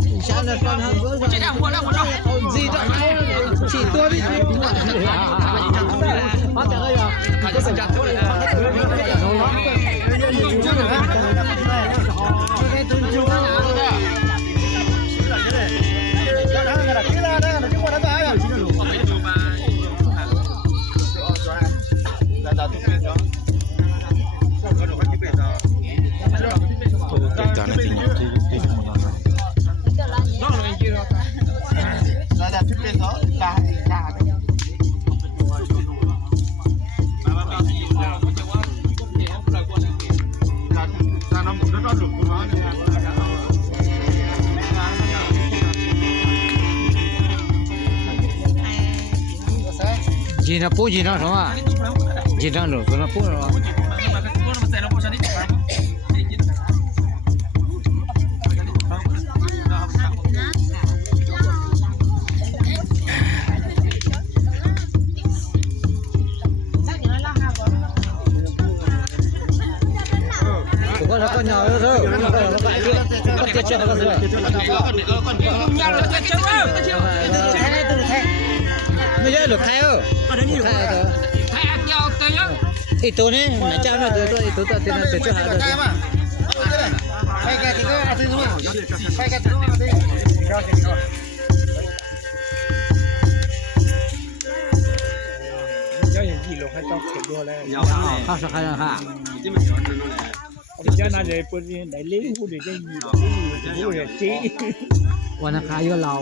你想着放上多少？几张？几多的？好，等个呀，这是假的。经常不经常什么？经常弄，经常不什么？我说鸟肉头，我这吃好个是。ไม่ใช่หรือใครใครตัวไอตัวนี้ไหนจ้าไม่ตัวไอตัวที่นั่นตัวช่วยหาตัวไปแกติดก็อาทิตย์นู้นไปแกติดก็อาทิตย์要演技了，还到很多嘞。他说还让哈，我们家那人不是来领户的，这衣服，这衣服这。วันอังคารอยู่เรา